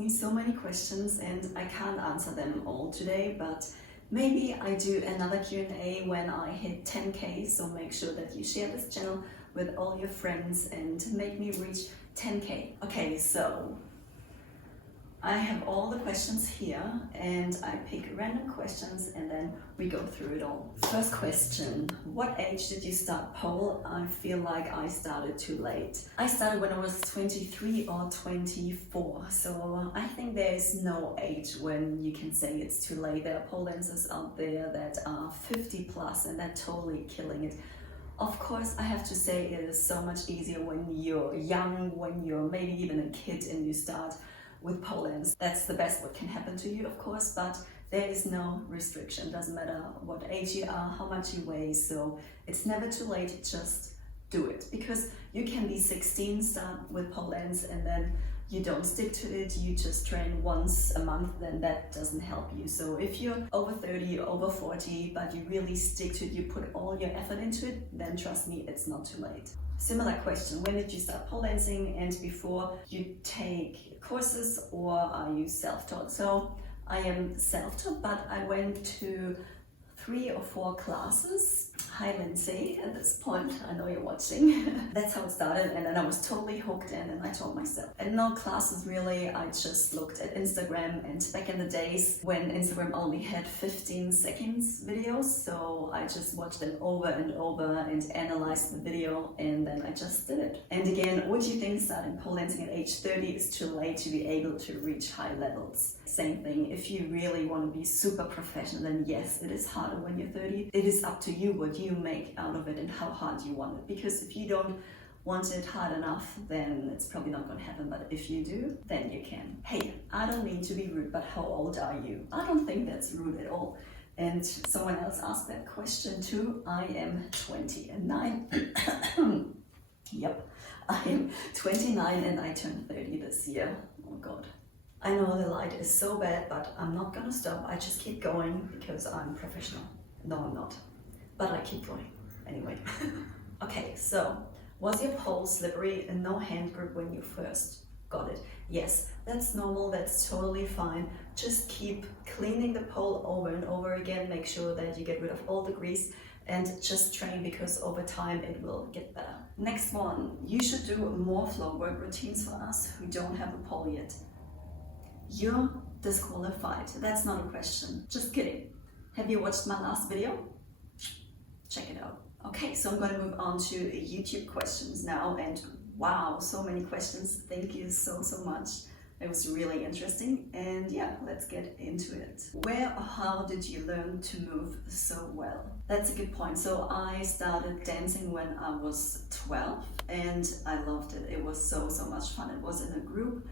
me so many questions and I can't answer them all today, but maybe I do another Q&A when I hit 10k, so make sure that you share this channel with all your friends and make me reach 10k. Okay, so I have all the questions here and I pick random questions and then we go through it all. First question, what age did you start pole? I feel like I started too late. I started when I was 23 or 24, so I think there is no age when you can say it's too late. There are pole dancers out there that are 50 plus and they're totally killing it. Of course, I have to say it is so much easier when you're young, when you're maybe even a kid and you start with pole dance. That's the best what can happen to you, of course, but there is no restriction. Doesn't matter what age you are, how much you weigh, so it's never too late, just do it. Because you can be 16, start with pole dance and then you don't stick to it, you just train once a month, then that doesn't help you. So if you're over 30 or over 40, but you really stick to it, you put all your effort into it, then trust me, it's not too late. Similar question, when did you start pole dancing and before you take courses or are you self-taught? So I am self-taught, but I went to 3 or 4 classes. Hi Lindsay, at this point, I know you're watching. That's how it started, and then I was totally hooked in and I taught myself. And no classes really, I just looked at Instagram, and back in the days when Instagram only had 15 seconds videos, so I just watched them over and over and analyzed the video and then I just did it. And again, would you think starting pole dancing at age 30 is too late to be able to reach high levels? Same thing, if you really want to be super professional, then yes, it is harder when you're 30. It is up to you what you make out of it and how hard you want it. Because if you don't want it hard enough, then it's probably not going to happen. But if you do, then you can. Hey, I don't mean to be rude, but how old are you? I don't think that's rude at all. And someone else asked that question too. I am 29. Yep, I am 29 and I turned 30 this year. Oh God. I know the light is so bad, but I'm not gonna stop. I just keep going because I'm professional. No, I'm not, but I keep going anyway. Okay, so was your pole slippery and no hand grip when you first got it? Yes, that's normal, that's totally fine. Just keep cleaning the pole over and over again. Make sure that you get rid of all the grease and just train, because over time it will get better. Next one, you should do more floor work routines for us who don't have a pole yet. You're disqualified. That's not a question. Just kidding. Have you watched my last video? Check it out. Okay, so I'm going to move on to YouTube questions now, and wow, so many questions. Thank you so much. It was really interesting, and yeah, let's get into it. Where or how did you learn to move so well? That's a good point. So I started dancing when I was 12 and I loved it. It was so much fun. It was in a group.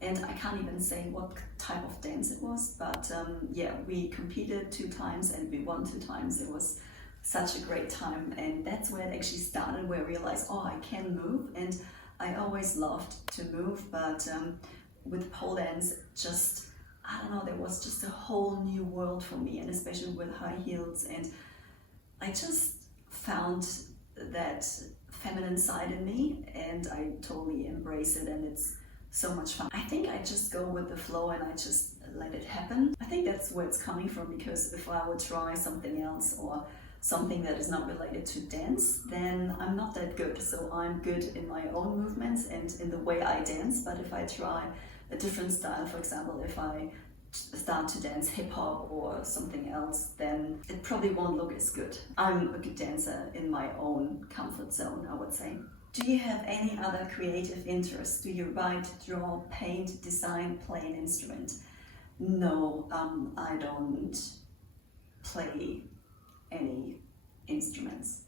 And I can't even say what type of dance it was, but yeah, we competed 2 times and we won 2 times. It was such a great time, and that's where it actually started, where I realized, oh, I can move. And I always loved to move, but with pole dance, just, I don't know, there was just a whole new world for me, and especially with high heels. And I just found that feminine side in me, and I totally embrace it, and it's so much fun. I think I just go with the flow and I just let it happen. I think that's where it's coming from, because if I would try something else or something that is not related to dance, then I'm not that good. So I'm good in my own movements and in the way I dance, but if I try a different style, for example, if I start to dance hip-hop or something else, then it probably won't look as good. I'm a good dancer in my own comfort zone, I would say. Do you have any other creative interests? Do you write, draw, paint, design, play an instrument? No, I don't play any instruments.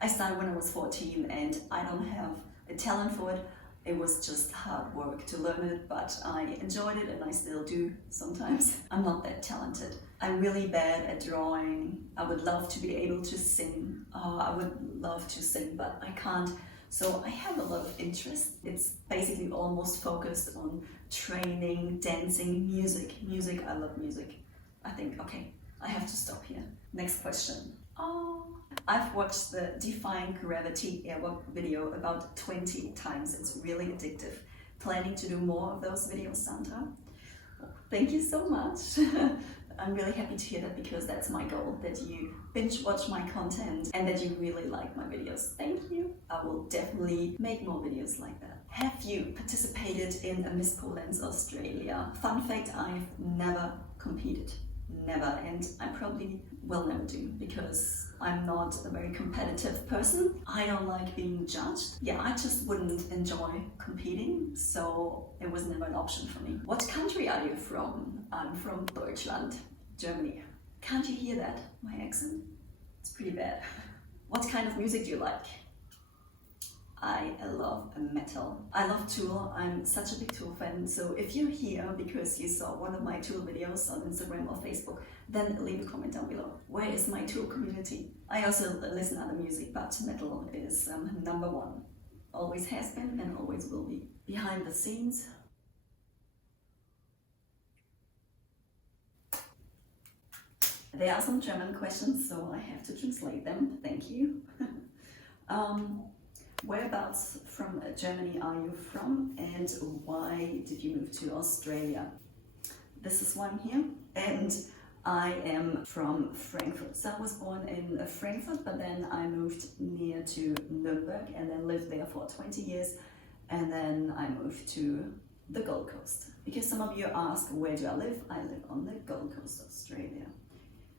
I started when I was 14 and I don't have a talent for it. It was just hard work to learn it, but I enjoyed it and I still do sometimes. I'm not that talented. I'm really bad at drawing. I would love to be able to sing. I would love to sing, but I can't. So I have a lot of interest. It's basically almost focused on training, dancing, music. I love music. I think, okay, I have to stop here. Next question. Oh, I've watched the Defying Gravity Air Walk video about 20 times. It's really addictive. Planning to do more of those videos, Sandra? Thank you so much. I'm really happy to hear that because that's my goal, that you binge watch my content and that you really like my videos. Thank you. I will definitely make more videos like that. Have you participated in a Miss Poland's Australia? Fun fact, I've never competed. Never, and I probably will never do because I'm not a very competitive person. I don't like being judged. Yeah, I just wouldn't enjoy competing, so it was never an option for me. What country are you from? I'm from Deutschland, Germany. Can't you hear that, my accent? It's pretty bad. What kind of music do you like? I love metal. I love Tool. I'm such a big Tool fan. So if you're here because you saw one of my Tool videos on Instagram or Facebook, then leave a comment down below. Where is my Tool community? I also listen to other music, but metal is number one. Always has been and always will be. Behind the scenes. There are some German questions, so I have to translate them. Thank you. Whereabouts from Germany are you from and why did you move to Australia? This is one here, and I am from Frankfurt. So I was born in Frankfurt, but then I moved near to Nuremberg and then lived there for 20 years, and then I moved to the Gold Coast. Because some of you ask, where do I live? I live on the Gold Coast, Australia.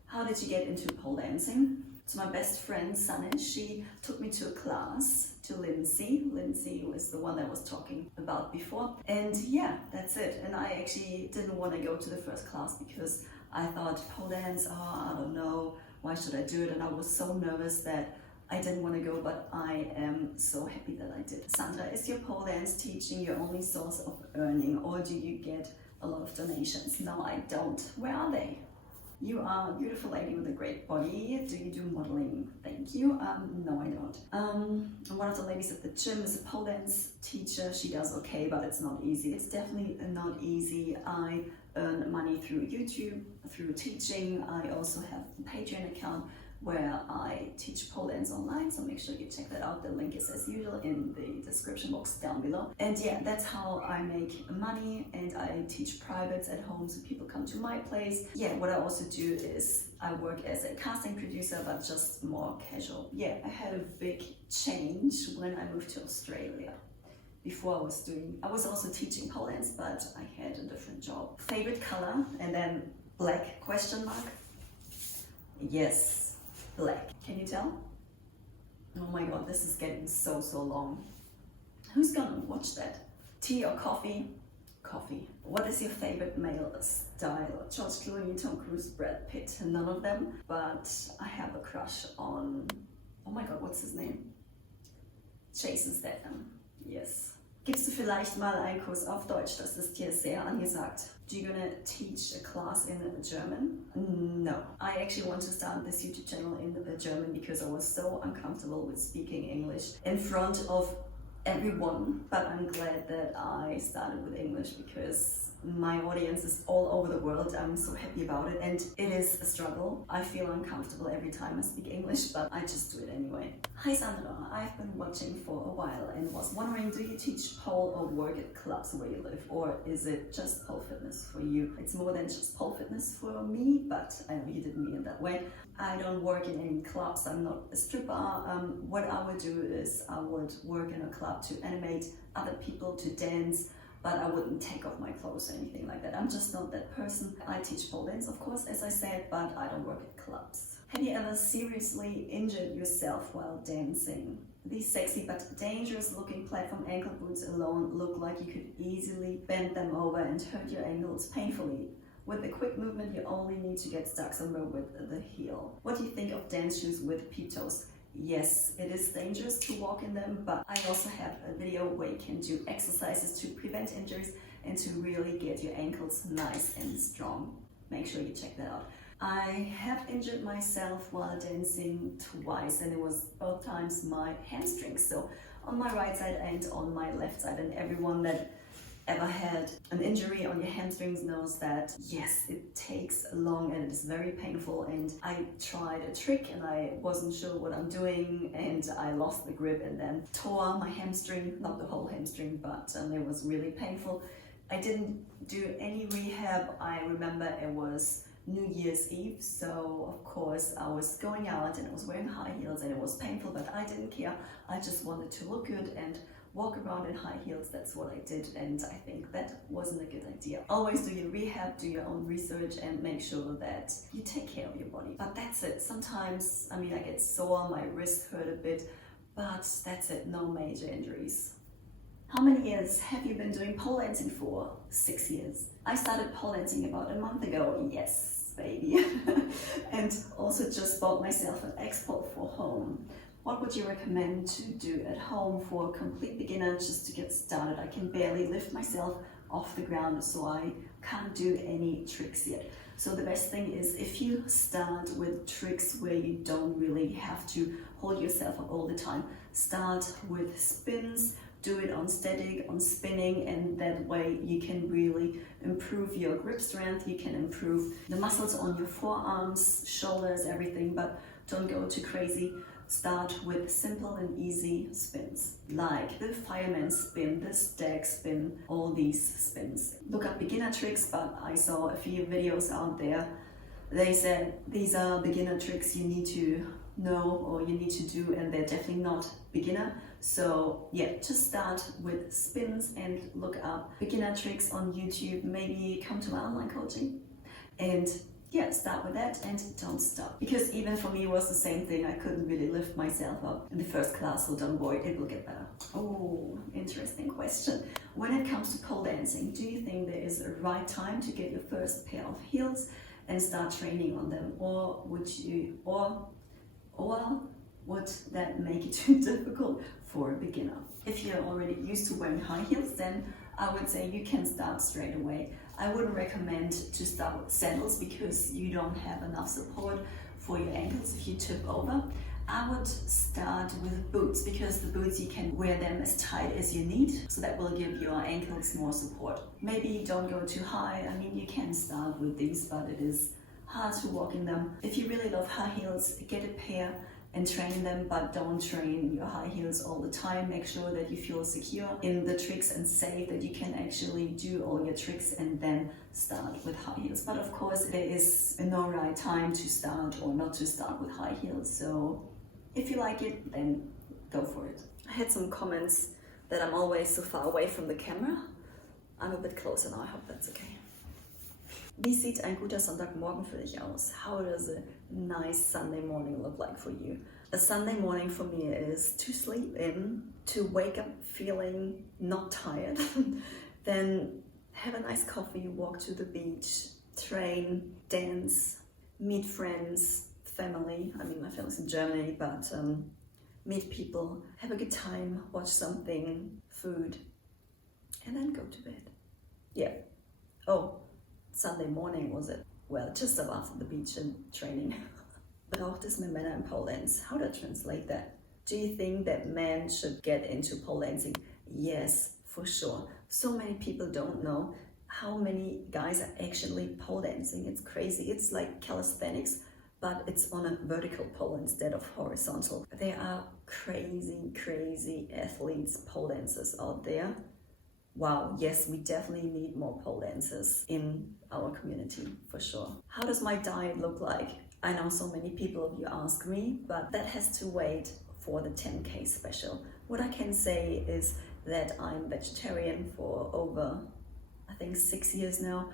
How did you get into pole dancing? So my best friend, Sandra, she took me to a class to Lindsay. Lindsay was the one I was talking about before. And yeah, that's it. And I actually didn't want to go to the first class because I thought pole dance, I don't know, why should I do it? And I was so nervous that I didn't want to go, but I am so happy that I did. Sandra, is your pole dance teaching your only source of earning, or do you get a lot of donations? No, I don't. Where are they? You are a beautiful lady with a great body. Do you do modeling? Thank you. No, I don't. One of the ladies at the gym is a pole dance teacher. She does okay, but it's not easy. It's definitely not easy. I earn money through YouTube, through teaching. I also have a Patreon account where I teach pole dance online, so make sure you check that out. The link is as usual in the description box down below. And yeah, that's how I make money, and I teach privates at home, so people come to my place. Yeah, what I also do is I work as a casting producer, but just more casual. Yeah, I had a big change when I moved to Australia. Before I was also teaching pole dance, but I had a different job. Favorite color, and then black question mark. Yes. Black. Can you tell? Oh my god, this is getting so long. Who's gonna watch that? Tea or coffee? Coffee. What is your favorite male style? George Clooney, Tom Cruise, Brad Pitt? None of them, but I have a crush on, oh my god, what's his name? Jason Statham. Yes. Gibst du vielleicht mal einen Kurs auf Deutsch? Das ist hier sehr angesagt. Do you gonna teach a class in German? No. I actually want to start this YouTube channel in German because I was so uncomfortable with speaking English in front of everyone. But I'm glad that I started with English because my audience is all over the world. I'm so happy about it, and it is a struggle. I feel uncomfortable every time I speak English, but I just do it anyway. Hi Sandra, I've been watching for a while and was wondering, do you teach pole or work at clubs where you live, or is it just pole fitness for you? It's more than just pole fitness for me, but I know you didn't mean it that way. I don't work in any clubs. I'm not a stripper. What I would do is I would work in a club to animate other people to dance, but I wouldn't take off my clothes or anything like that. I'm just not that person. I teach pole dance, of course, as I said, but I don't work at clubs. Have you ever seriously injured yourself while dancing? These sexy but dangerous looking platform ankle boots alone look like you could easily bend them over and hurt your ankles painfully. With the quick movement, you only need to get stuck somewhere with the heel. What do you think of dance shoes with peep toes? Yes, it is dangerous to walk in them, but I also have a video where you can do exercises to prevent injuries and to really get your ankles nice and strong. Make sure you check that out. I have injured myself while dancing twice, and it was both times my hamstrings, so on my right side and on my left side. And everyone that ever had an injury on your hamstrings knows that yes, it takes long and it's very painful. And I tried a trick and I wasn't sure what I'm doing and I lost the grip and then tore my hamstring, not the whole hamstring, but it was really painful. I didn't do any rehab. I remember it was New Year's Eve, so of course I was going out and I was wearing high heels and it was painful, but I didn't care. I just wanted to look good and walk around in high heels. That's what I did, and I think that wasn't a good idea. Always do your rehab, do your own research, and make sure that you take care of your body. But that's it. Sometimes, I mean, I get sore, my wrist hurt a bit, but that's it, no major injuries. How many years have you been doing pole dancing for? 6 years. I started pole dancing about a month ago, yes, baby. And also just bought myself an export for home. What would you recommend to do at home for a complete beginner just to get started? I can barely lift myself off the ground, so I can't do any tricks yet. So the best thing is if you start with tricks where you don't really have to hold yourself up all the time, start with spins, do it on static, on spinning, and that way you can really improve your grip strength, you can improve the muscles on your forearms, shoulders, everything, but don't go too crazy. Start with simple and easy spins, like the fireman spin, the stack spin, all these spins. Look up beginner tricks, but I saw a few videos out there. They said these are beginner tricks you need to know or you need to do, and they're definitely not beginner. So yeah, just start with spins and look up beginner tricks on YouTube. Maybe come to my online coaching and yeah, start with that and don't stop. Because even for me it was the same thing. I couldn't really lift myself up in the first class, so don't worry, it will get better. Oh, interesting question. When it comes to pole dancing, do you think there is a right time to get your first pair of heels and start training on them? Or would that make it too difficult for a beginner? If you're already used to wearing high heels, then I would say you can start straight away. I wouldn't recommend to start with sandals because you don't have enough support for your ankles if you tip over. I would start with boots because the boots you can wear them as tight as you need, so that will give your ankles more support. Maybe don't go too high. I mean, you can start with these, but it is hard to walk in them. If you really love high heels, get a pair and train them, but don't train your high heels all the time. Make sure that you feel secure in the tricks and safe, that you can actually do all your tricks and then start with high heels. But of course, there is no right time to start or not to start with high heels. So if you like it, then go for it. I had some comments that I'm always so far away from the camera. I'm a bit closer now, I hope that's okay. Wie sieht ein guter Sonntagmorgen für dich aus? How does a nice Sunday morning look like for you? A Sunday morning for me is to sleep in, to wake up feeling not tired, then have a nice coffee, walk to the beach, train, dance, meet friends, family. I mean, my family's in Germany, but meet people, have a good time, watch something, food, and then go to bed. Yeah. Oh, Sunday morning was it? Well, just after the beach and training. Braucht es mehr Männer in pole dance? How do I translate that? Do you think that men should get into pole dancing? Yes, for sure. So many people don't know how many guys are actually pole dancing. It's crazy. It's like calisthenics, but it's on a vertical pole instead of horizontal. There are crazy athletes, pole dancers out there. Wow, yes, we definitely need more pole dancers in our community, for sure. How does my diet look like? I know so many people of you ask me, but that has to wait for the 10K special. What I can say is that I'm vegetarian for over, I think, 6 years now,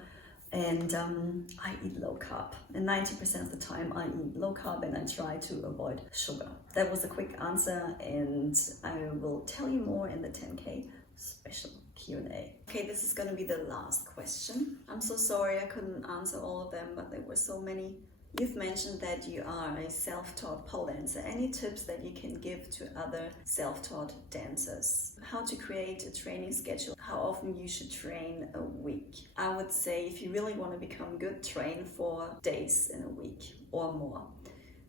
and I eat low carb. And 90% of the time I eat low carb and I try to avoid sugar. That was a quick answer, and I will tell you more in the 10K special Q&A. Okay, this is gonna be the last question. I'm so sorry I couldn't answer all of them, but there were so many. You've mentioned that you are a self-taught pole dancer. Any tips that you can give to other self-taught dancers? How to create a training schedule? How often you should train a week? I would say if you really want to become good, train 4 days in a week or more.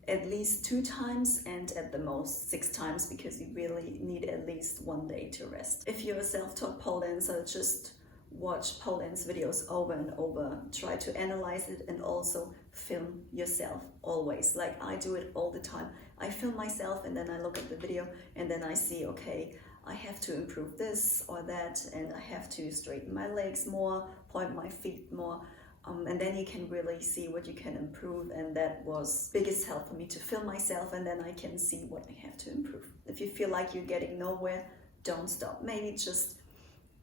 At least 2 times and at the most 6 times, because you really need at least 1 day to rest. If you're a self-taught pole dancer, just watch Pauline's videos over and over, try to analyze it, and also film yourself always. Like I do it all the time. I film myself and then I look at the video and then I see, okay, I have to improve this or that, and I have to straighten my legs more, point my feet more, and then you can really see what you can improve. And that was biggest help for me, to film myself, and then I can see what I have to improve. If you feel like you're getting nowhere, don't stop. Maybe just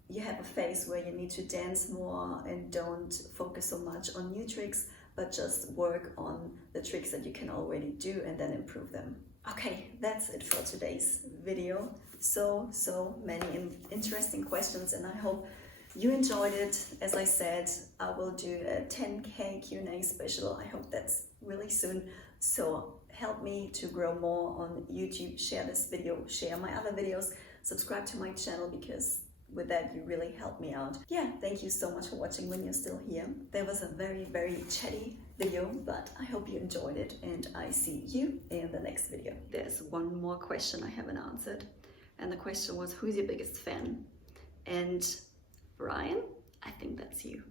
you have a phase where you need to dance more and don't focus so much on new tricks, but just work on the tricks that you can already do and then improve them. Okay, that's it for today's video. So many interesting questions, and I hope you enjoyed it. As I said, I will do a 10K Q&A special. I hope that's really soon. So help me to grow more on YouTube. Share this video, share my other videos, subscribe to my channel, because with that you really help me out. Yeah, thank you so much for watching when you're still here. That was a very chatty video, but I hope you enjoyed it, and I see you in the next video. There's one more question I haven't answered, and the question was, who's your biggest fan? And Brian, I think that's you.